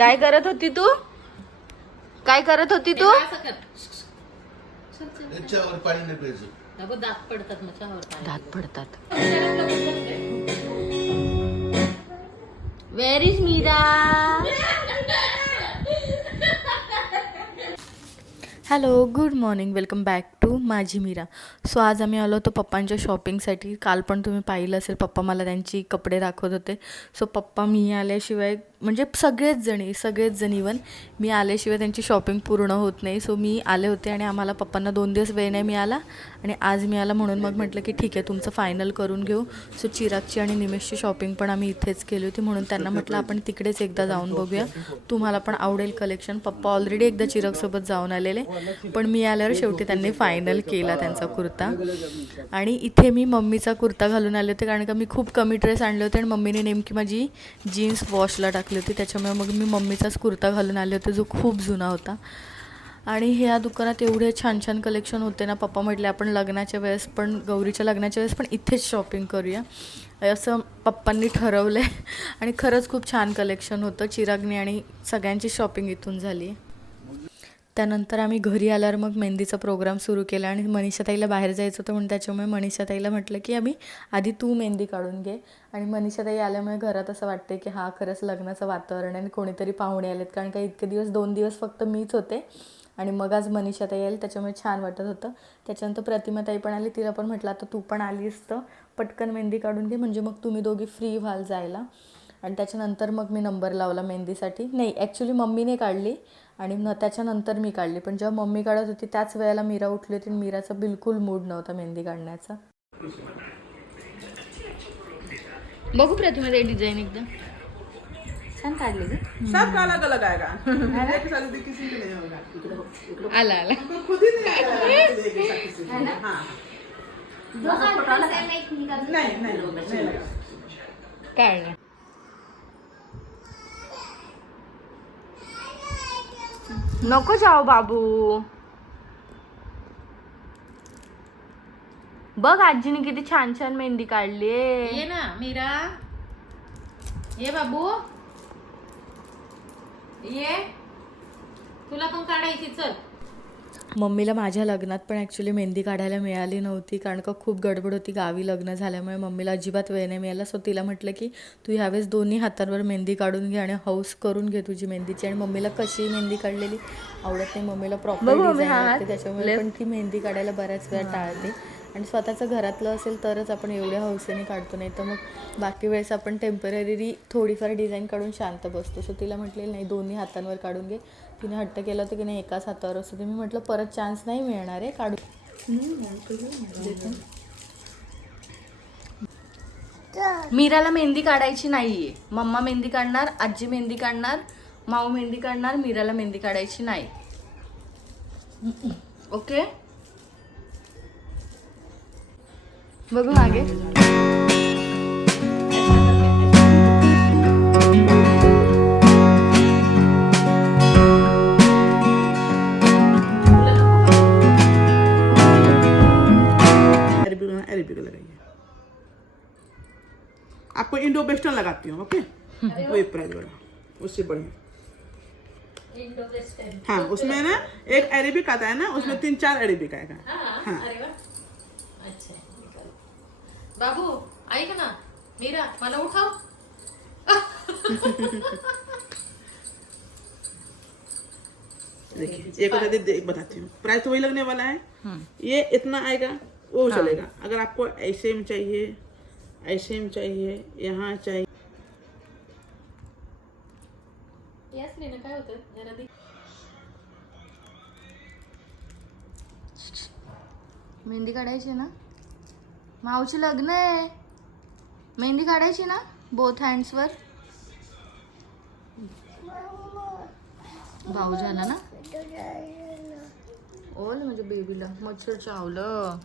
काय करत होती तू? काय करत होती तू? पाणी नाही प्यायचं. दात पडतात मग चहावर पाणी. दात पडतात. Where is Meera hello good morning welcome back to माझी मीरा सो आज आम्ही आलो होतो पप्पांच्या शॉपिंगसाठी काल पण तुम्ही पाहिलं असेल. पप्पा मला त्यांची कपडे दाखवत होते. सो पप्पा मी आल्याशिवाय म्हणजे सगळेच जणी सगळेच जण इवन मी आल्याशिवाय त्यांची शॉपिंग पूर्ण होत नाही. सो मी आले होते आणि आम्हाला पप्पांना दोन दिवस वेळ नाही मिळाला आणि आज मी आला म्हणून मग म्हटलं की ठीक आहे तुमचं फायनल करून घेऊ. सो चिरागची आणि निमेशची शॉपिंग पण आम्ही इथेच केली होती म्हणून त्यांना म्हटलं आपण तिकडेच एकदा जाऊन बघूया. तुम्हाला पण आवडेल कलेक्शन पप्पा ऑलरेडी एकदा चिरागसोबत जाऊन आलेले. पण मी आल्यावर शेवटी त्यांनी फायनल केला त्यांचा कुर्ता. आणि इथे मी मम्मीचा कुर्ता घालून आले होते कारण का मी खूप कमी ड्रेस आणले होते आणि मम्मीने नेमकी माझी जीन्स वॉशला टाकली होती. त्याच्यामुळे मग मी मम्मीचाच कुर्ता घालून आले होते जो खूप जुना होता. आणि ह्या दुकानात एवढे छान छान कलेक्शन होते ना. पप्पा म्हटले आपण लग्नाच्या वेळेस पण गौरीच्या लग्नाच्या वेळेस पण इथेच शॉपिंग करूया. असं पप्पांनी ठरवलं आहे आणि खरंच खूप छान कलेक्शन होतं. चिरागनी आणि सगळ्यांची शॉपिंग इथून झाली त्यानंतर आम्ही घरी आल्यावर मग मेहंदीचा प्रोग्राम सुरू केला आणि मनीषाताईला बाहेर जायचं होतं म्हणून त्याच्यामुळे मनीषाताईला म्हटलं की आम्ही आधी तू मेहंदी काढून घे. आणि मनीषाताई आल्यामुळे घरात असं वाटते की हा खरंच लग्नाचं वातावरण आणि कोणीतरी पाहुणे आलेत. कारण का इतके दिवस दोन दिवस फक्त मीच होते. आणि मग आज मनीषाताई आली त्याच्यामुळे छान वाटत होतं. त्याच्यानंतर प्रतिमाताई पण आली तिला पण म्हटलं आता तू पण आलीस तर पटकन मेहंदी काढून घे म्हणजे मग तुम्ही दोघी फ्री व्हाल जायला. आणि त्याच्यानंतर मग मी नंबर लावला मेहंदीसाठी. नाही ॲक्च्युली मम्मीने काढली. आणि न त्याच्यानंतर मी काढली. पण जेव्हा मम्मी काढत होती त्याच वेळेला मीरा उठली होती आणि मीराचा बिलकुल मूड नव्हता मेहंदी काढण्याचा. बघू प्रतिमा ते डिझाईन एकदम छान काढली आएगा एक किसी नहीं होगा आला आला. तो खुद ही नहीं आएगा एक साथ किसी के? हाँ नहीं नहीं नहीं लगा काढलं नको जाओ बाबू. बघ आजीने किती छान छान मेहंदी काढली ये ना मीरा. ये बाबू. ये. तुला पण काढायची चल. मम्मीला माझ्या लग्नात पण ॲक्च्युली मेहंदी काढायला मिळाली नव्हती कारण का खूप गडबड होती गावी लग्न झाल्यामुळे मम्मीला अजिबात वेळ नाही मिळाला. सो तिला म्हटलं की तू ह्यावेळेस दोन्ही हातांवर मेहंदी काढून घे आणि हौस करून घे तुझी मेहंदीची. आणि मम्मीला कशी मेहंदी काढलेली आवडत नाही. मम्मीला प्रॉपर त्याच्यामुळे पण ती मेहंदी काढायला बऱ्याच वेळा टाळते. आणि स्वतःचं घरातलं असेल तरच आपण एवढ्या हौसेने काढतो नाही तर मग बाकी वेळेस आपण टेंपररी थोडीफार डिझाईन काढून शांत बसतो. सो तिला म्हटलेलं नाही दोन्ही हातांवर काढून घे. तिने हट्ट केलं होतं की नाही एकाच हातावर असतो ते मी म्हटलं परत चान्स नाही मिळणार आहे काढू. मीराला मेहंदी काढायची नाहीये. मम्मा मेहंदी काढणार आजी मेहंदी काढणार माऊ मेहंदी काढणार मीराला मेहंदी काढायची नाही. ओके? बघू मागे अरेबिक लगाइए आपको इंडो वेस्टर्न लगाती हूँ ओके? वही प्राइस वाला उससे बढ़िया। हाँ उसमें ना एक अरेबिक आता है ना उसमें तीन चार अरेबिक आएगा। हाँ अच्छा बाबू ऐक ना. मीरा मला उठाव. देखिए एक दे बताती हूँ। प्राइस तो वही लगने वाला है। ये इतना आएगा वो चलेगा। अगर आपको ऐसे में चाहिए ऐसे में चाहिए यहाँ चाहिए। याच नाही ना काय होतं? जरा दे. मेहंदी काढायची ना? माऊची लग्न आहे. मेहंदी काढायची ना बोथ हँड्सवर भाऊ झाला ना? ओल म्हणजे बेबीला मच्छर चावलं.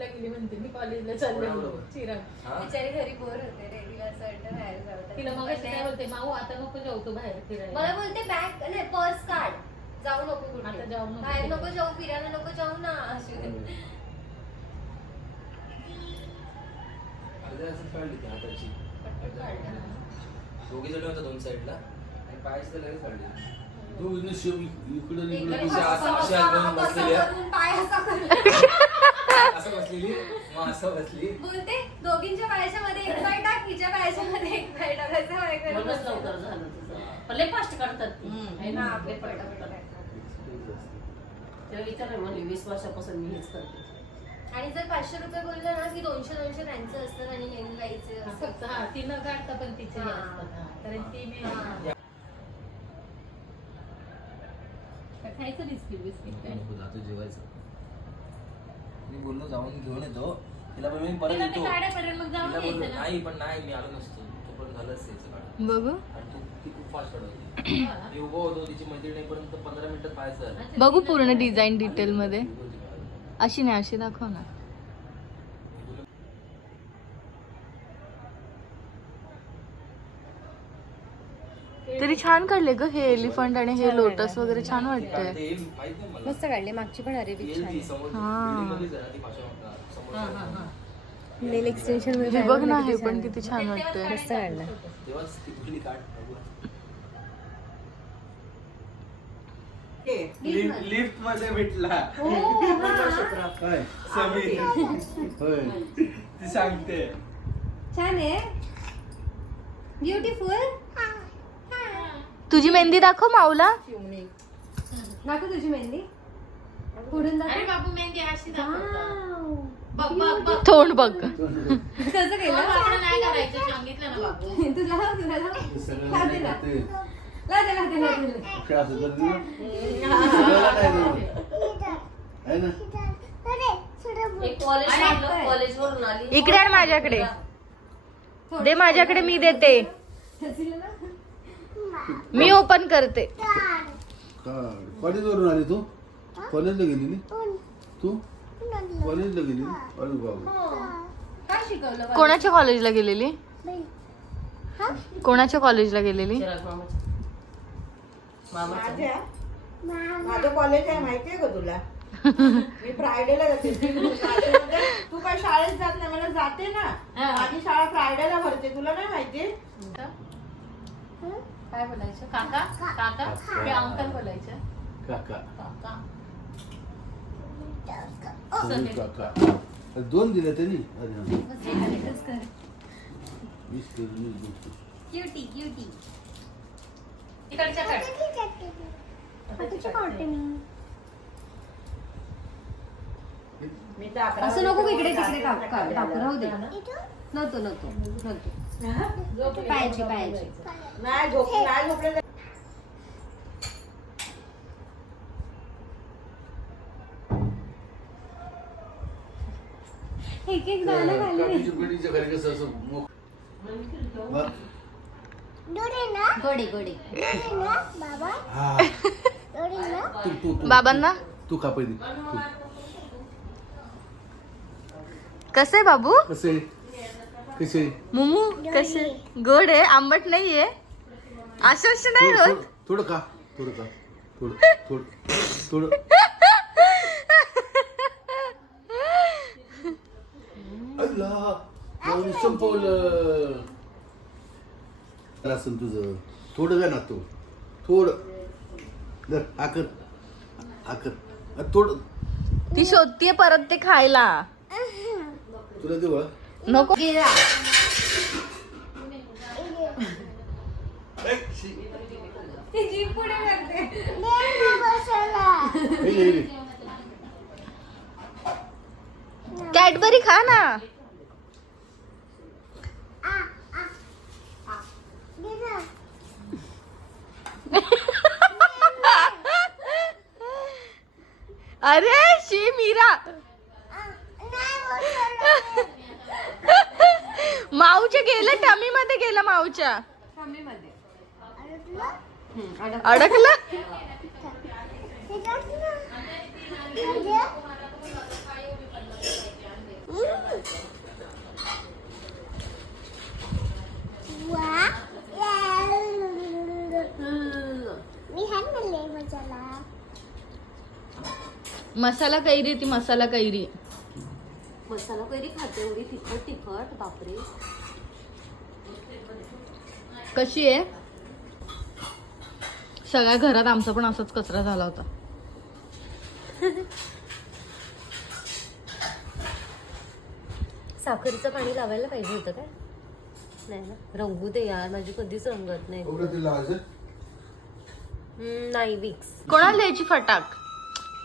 ट्रिपला गेली म्हणते मी कॉलेजला चालले बिचारी घरी बोर होते तिला बाहेर तिला मग बोलते माऊ आता नको जाऊ बाहेर मला बोलते बॅग नाही पर्स काढ. जाऊ नको जाऊ नको. बाहेर नको जाऊ फिरायला नको जाऊ ना. अशी दोघी जण होता दोन साइडला आणि पायच तर लगेच काढली. तू इकडे शिव इकडे ती इकडे अशी असं- अशी हात घेऊन बसलेली आहे. करून पाय असा करून असं बसलेली मग असं बसली बोलते दोघींच्या पायाच्या मध्ये एक पाय टाक हिच्या पायाच्या मध्ये एक पाय टाक असं पाय करून म्हणूनच लवकर झालं तुझं पण लय फास्ट काढतात ती. है ना? लय पटापट काढतात. तिला विचार म्हणली वीस वर्षापासून मी हेच करते आणि जर पाचशे रुपये बोललं ना की दोनशे दोनशे त्यांचं असतात आणि बाईचे असतात फक्त हा ती न काढता पण तिचे हा. असतात हा. कारण ती मी हा. खायचं बिस्किट बिस्किट काय? नको जातो जेवायचं. मी बोललो जाऊन घेऊन येतो. तिला पण मी परत तिला येतो. जाऊन बोललो यायचं ना. नाही पण नाही मी आलो नसतो. तो पण झालंच त्याचं गाडं बघू. आणि तू ती खूप फास्ट होती. मी उभं होतो तिची मैत्रीण येईपर्यंत पंधरा मिनिटात पाहायचं झालं बघू पूर्ण डिझाईन डिटेल मध्ये. अशी नाही अशी दाखव ना. तरी छान काढले ग हे एलिफंट आणि हे लोटस वगैरे छान वाटतंय. मस्त काढली. मागची पण अरे हा. नेल एक्सटेन्शन हे बघ ना हे पण किती छान वाटतंय. मस्त काढलं. तेव्हाच ती कुठली काढ बघू. लिफ्टमध्ये भेटला हो, ती. सांगते. छान आहे. ब्युटिफुल तुझी मेहंदी दाखव माऊला. दाखव तुझी मेहंदी. पुढून अरे दाखव बाबू मेहंदी अशी दाखवतात. बघ बघ बघ. तोंड बघ. कसं केलं? आपलं नाही करायचं सांगितलं ना बाबू तुला तुला दे दे, दे, दे. आली. इकडे आण माझ्याकडे. दे माझ्याकडे मी देते. हसलं ना? मी ओपन करते. कॉलेज वरून आली तू? कॉलेजला गेलेली तू? कॉलेजला गेलेली अरे बाबा. काय शिकवलं कोणाच्या कॉलेजला गेलेली? कोणाच्या कॉलेजला गेलेली? चिराग मामाचं मामाचं माझं कॉलेज आहे माहितीये का तुला? मी फ्रायडेला जाते. तू काय शाळेत जात नाही मला जाते ना. माझी शाळा फ्रायडेला भरते. तुला नाही माहिती? काय बोलायचं? काका? काका? ते अंकल बोलायचं. काका. काका. समीर काका. दोन दिले त्यांनी. हा. क्युटी क्युटी तिकडच्या कडे असं नको का इकडे तिकडे टाकू राहू दे. नव्हतो नव्हतो. नव्हतो. नाही झोप नाही झोपले एक. गोडे गोडे. हा. तू तू तू. बाबांना? तू कापाय दे तू. कसे बाबू? कसे? कसे? मुमू कसे? गोड आहे आंबट नाहीये. असं असं नाही होत. थोडं- का थोडं का थोडं थोडं थोडं संपवलं. असं तुझं. थोडं का ना तू. थोडं. आकर. अ, थोडं ती शोधतीये परत ते खायला. तुला देऊ हा? नको. कॅडबरी खा ना. अरे शी मीरा माऊच्या गेलं टमी मध्ये गेलं माऊच्या. अडकलं? मसाला कैरी ती मसाला कैरी. मसाला कैरी खाते एवढी तिखट तिखट बापरे. कशी आहे? सगळ्या घरात आमचा पण असाच कचरा झाला होता. साखरेचं पाणी लावायला पाहिजे होतं काय? नाही ना? रंगू दे यार माझी कधीच रंगत नाही. हम्म, नाही विक्स कोणाला द्यायची फटाक?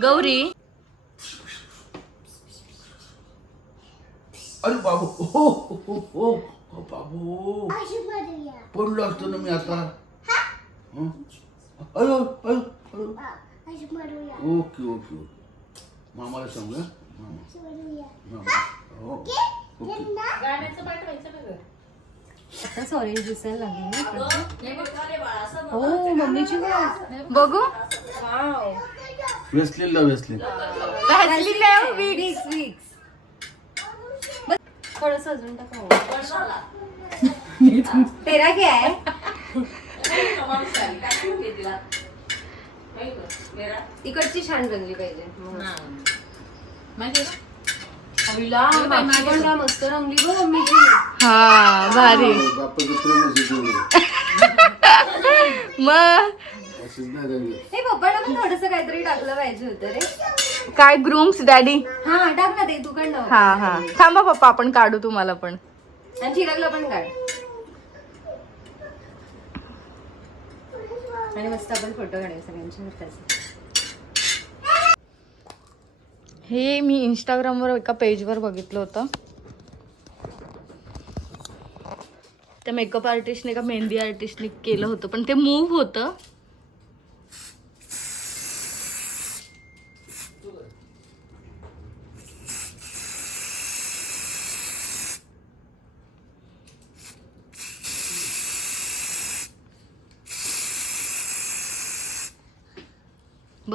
गौरी? अरे बाबू हो हो हो. हो हो, बाबू पडलो असतो ना मी आता. हं? अयो अयो अयो. Okay okay okay. मामाला सांगू हं? मामा. हो? ओके? गाण्याचं पाठवायचं का गं? आताच ऑरेंज दिसायला लागली ना इकडचं. हे बघ, अरे बाळा, असं मम्मीची पण बघू. वेसलीला वेसलीन विक्स विक्स थोडस अजून टाका वर्षाला. तेरा क्या. इकडची छान रंगली पाहिजे. मस्त रंगली गं मम्मीची हा भारी. मग हे पप्पाला पण थोडस काहीतरी टाकलं पाहिजे होतं रे. काय ग्रूम्स डॅडी? हा टाक ना ते तू. हा हा. थांबा पप्पा आपण काढू तुम्हाला पण. आणि चिरागला पण काढ. आणि मस्त आपण फोटो सगळ्यांच्या हे मी इंस्टाग्रामवर एका पेजवर बघितलं होतं. त्या मेकअप आर्टिस्टने का मेहंदी आर्टिस्टने केलं होतं. पण ते मूव्ह होतं.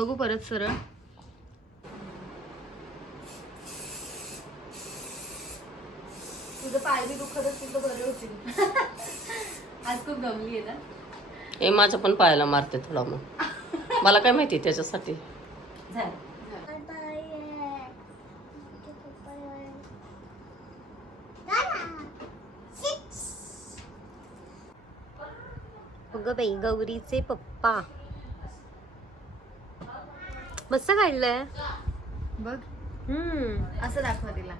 बघू परत सरळ. तुझं पाय बी दुखत असतील तर बरे होतील. आज खूप गमली आहे ना? हे माझं पण पायाला मारते थोडा मग. मला काय माहिती त्याच्यासाठी? झालं. अगं बाई गौरीचे पप्पा. मस्त काढलंय. बघ. हम्म. असं दाखवा तिला.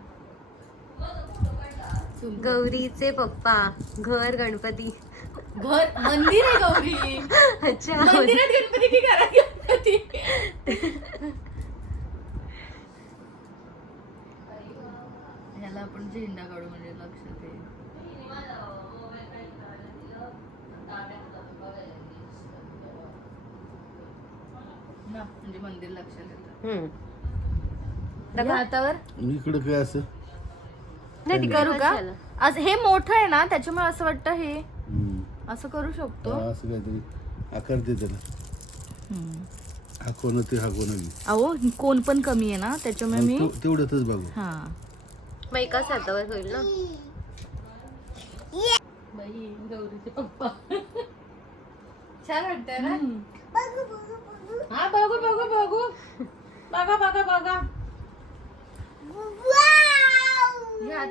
गौरीचे पप्पा घर गणपती. घर मंदिर आहे गौरी. अच्छा. मंदिरात गणपती की घरात गणपती? ह्याला आपण झेंडा काढू म्हणजे लक्षात येईल ना म्हणजे मंदिर लक्षात येतं. हम्म. या हातावर? इकडे काय असं? नाही करू का. आज हे मोठं आहे ना त्याच्यामुळे असं वाटतं हे. हम्म. असं करू शकतो. हा, असं काहीतरी आकार दे त्याला. हा कोण ते हा कोण बी. अहो कोण पण कमी आहे ना त्याच्यामुळे मी तेव- तेवढ्यातच बघू. हा. मग एकाच हातावर होईल ना? बाई गौरीचे पप्पा. छान वाटतंय ना? हा बघू बघू बघू. बघा बघा बघा.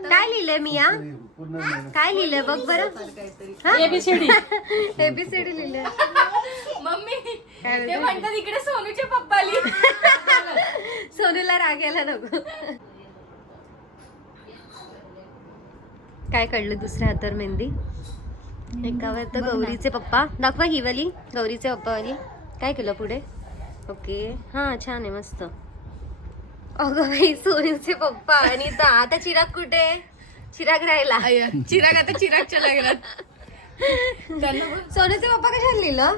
काय लिहिलंय नाही ना. काय लिहिलंय? बघ बरं. एबीसीडी एबीसीडी लिहिलंय. मम्मी ते म्हणतात इकडे सोनूचे पप्पा आली सोनूला राग यायला नको. काय काढलं दुसऱ्या हातावर मेहंदी? एकावर तर गौरीचे पप्पा. दाखवा ही वाली गौरीचे पप्पा वाली काय केलं पुढे? ओके. हा छान आहे मस्त. अगं बाई सोनूचे पप्पा आणि आता चिराग कुठे? चिराग राहिला. चिराग आता चिरागच्या लग्नात. सोनूचे पप्पा कशाला लिहिलं?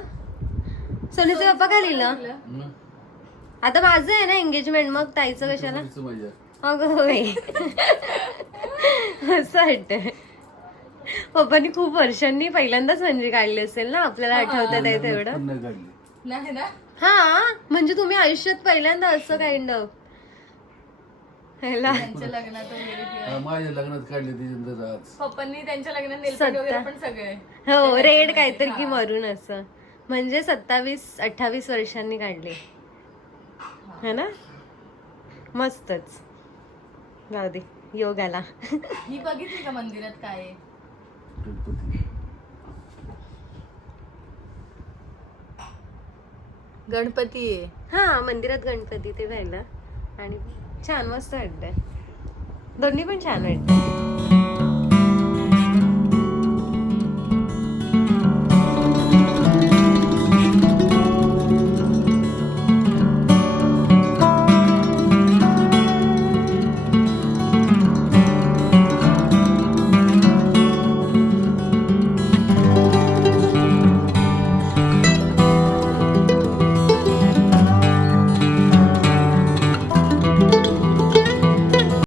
सोनूचे पप्पा काय लिहिलं? आता माझं आहे ना एंगेजमेंट मग ताईचं कशाला? मजा. अगं बाई. असं वाटतंय. पप्पानी खूप वर्षांनी पहिल्यांदाच म्हणजे काढली असेल ना? आपल्याला आठवत आहे तेवढं. नाही ना? हा म्हणजे तुम्ही आयुष्यात पहिल्यांदा असं काइंड ऑफ ह्याला. त्यांच्या लग्नात वगैरे किंवा हा, माझ्या लग्नात काढली त्याच्यानंतर आज. पप्पांनी त्यांच्या लग्नात नेलपेंट वगैरे पण सगळे. हो रेड काहीतरी की मरून असं. म्हणजे सत्तावीस अठ्ठावीस वर्षांनी काढले. है. ना? मस्तच. जाऊ दे योगाला मी बघितली का मंदिरात काय आहे? गणपती. गणपती आहे. हा मंदिरात गणपती ते राहिलं आणि छान मस्त वाटतंय. दोन्ही पण छान वाटतंय.